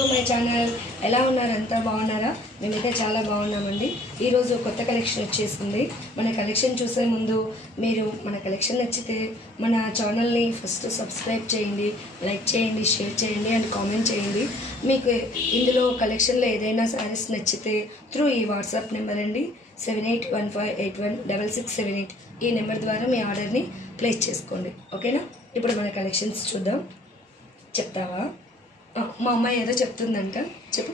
To my channel. ఎలా ఉన్నారు? అంతా బాగున్నారా? మేమైతే చాలా బాగున్నామండి. ఈరోజు కొత్త కలెక్షన్ వచ్చేసింది. మన కలెక్షన్ చూసే ముందు మీరు మన కలెక్షన్ నచ్చితే మన ఛానల్ని ఫస్ట్ సబ్స్క్రైబ్ చేయండి, లైక్ చేయండి, షేర్ చేయండి అండ్ కామెంట్ చేయండి. మీకు ఇందులో కలెక్షన్లో ఏదైనా శారీస్ నచ్చితే త్రూ ఈ వాట్సాప్ నెంబర్ అండి 7815816678 ఈ నెంబర్ ద్వారా మీ ఆర్డర్ని ప్లేస్ చేసుకోండి. ఓకేనా? ఇప్పుడు మన కలెక్షన్స్ చూద్దాం. చెప్తావా? మా అమ్మాయి ఏదో చెప్తుందంట, చెప్పు.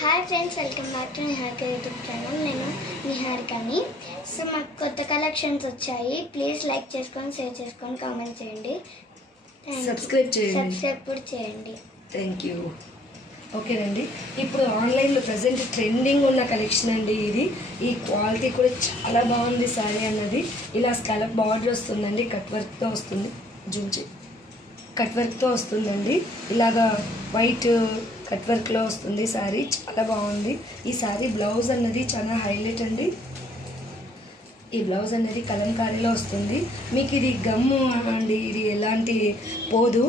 Hi friends, welcome back to Niharika YouTube channel. నేను నిహారికని. సో మాకు కొత్త కలెక్షన్స్ వచ్చాయి. ప్లీజ్ లైక్ చేసుకొని, షేర్ చేసుకొని, కామెంట్ చేయండి, సబ్స్క్రైబ్ కూడా చేయండి. Thank you. ఓకేనండి, ఇప్పుడు ఆన్లైన్లో ప్రజెంట్ ట్రెండింగ్ ఉన్న కలెక్షన్ అండి ఇది. ఈ క్వాలిటీ కూడా చాలా బాగుంది. సారీ అన్నది ఇలా స్కాలప్ బార్డర్ వస్తుందండి, కట్ వర్క్తో వస్తుంది. జూమ్ కట్ వర్క్తో వస్తుందండి. ఇలాగా వైట్ కట్ వర్క్లో వస్తుంది. శారీ చాలా బాగుంది. ఈ శారీ బ్లౌజ్ అన్నది చాలా హైలైట్ అండి. ఈ బ్లౌజ్ అనేది కలంకారీలో వస్తుంది. మీకు ఇది గమ్ము అండి, ఇది ఎలాంటి పోదు,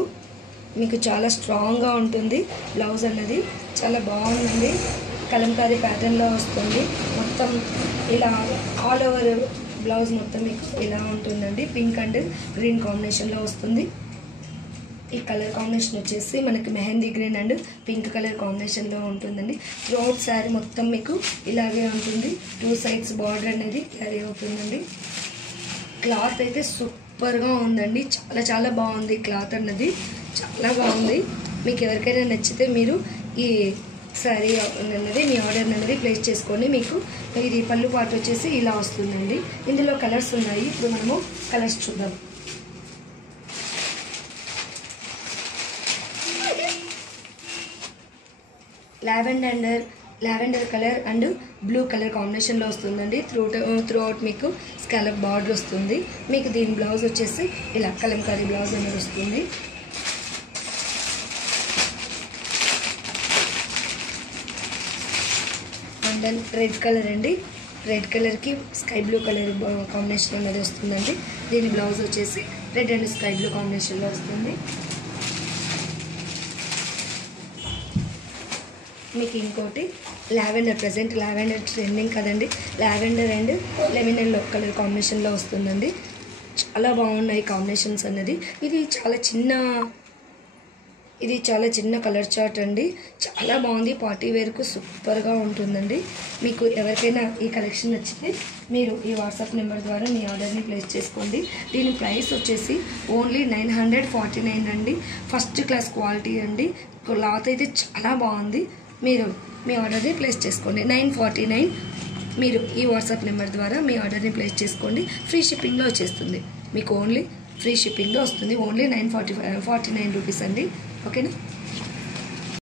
మీకు చాలా స్ట్రాంగ్గా ఉంటుంది. బ్లౌజ్ అన్నది చాలా బాగుందండి. కలంకారీ ప్యాటర్న్లో వస్తుంది. మొత్తం ఇలా ఆల్ ఓవర్ బ్లౌజ్ మొత్తం మీకు ఇలా ఉంటుందండి. పింక్ అండ్ గ్రీన్ కాంబినేషన్లో వస్తుంది. ఈ కలర్ కాంబినేషన్ వచ్చేసి మనకి mehndi green and pink colour కాంబినేషన్లో ఉంటుందండి. త్రూఅవుట్ శారీ మొత్తం మీకు ఇలాగే ఉంటుంది. 2 సైడ్స్ బార్డర్ అనేది క్యారీ అవుతుందండి. క్లాత్ అయితే సూపర్గా ఉందండి. చాలా చాలా బాగుంది. క్లాత్ అన్నది చాలా బాగుంది. మీకు ఎవరికైనా నచ్చితే మీరు ఈ శారీ అన్నది మీ ఆర్డర్ అనేది ప్లేస్ చేసుకోండి. మీకు ఇది పళ్ళు పాటు వచ్చేసి ఇలా వస్తుందండి. ఇందులో కలర్స్ ఉన్నాయి. ఇప్పుడు మనము కలర్స్ చూద్దాం. Lavender colour and blue colour కాంబినేషన్లో వస్తుందండి. త్రూఅవుట్ మీకు స్కాలప్ బార్డర్ వస్తుంది. మీకు దీని బ్లౌజ్ వచ్చేసి ఇలా కలంకారీ బ్లౌజ్ అనేది వస్తుంది. అండ్ దెన్ రెడ్ కలర్ అండి. రెడ్ కలర్కి స్కై బ్లూ కలర్ కాంబినేషన్ అనేది వస్తుందండి. దీని బ్లౌజ్ వచ్చేసి రెడ్ అండ్ స్కై బ్లూ కాంబినేషన్లో వస్తుంది. మీకు ఇంకోటి లావెండర్, ప్రజెంట్ లావెండర్ ట్రెండింగ్ కదండి. Lavender and lemon yellow colour కాంబినేషన్లో వస్తుందండి. చాలా బాగున్నాయి కాంబినేషన్స్ అన్నది. ఇది చాలా చిన్న కలర్ చార్ట్ అండి. చాలా బాగుంది. పార్టీ వేర్కు సూపర్గా ఉంటుందండి. మీకు ఎవరికైనా ఈ కలెక్షన్ నచ్చితే మీరు ఈ వాట్సాప్ నెంబర్ ద్వారా మీ ఆర్డర్ని ప్లేస్ చేసుకోండి. దీని ప్రైస్ వచ్చేసి ఓన్లీ 949 అండి. ఫస్ట్ క్లాస్ క్వాలిటీ అండి. క్లాత్ అయితే చాలా బాగుంది. మీరు మీ ఆర్డర్ని ప్లేస్ చేసుకోండి. 949 మీరు ఈ వాట్సాప్ నెంబర్ ద్వారా మీ ఆర్డర్ని ప్లేస్ చేసుకోండి. ఫ్రీ షిప్పింగ్లో వచ్చేస్తుంది. మీకు ఓన్లీ ఫ్రీ షిప్పింగ్లో వస్తుంది. ఓన్లీ 949 రూపీస్ అండి. ఓకేనా?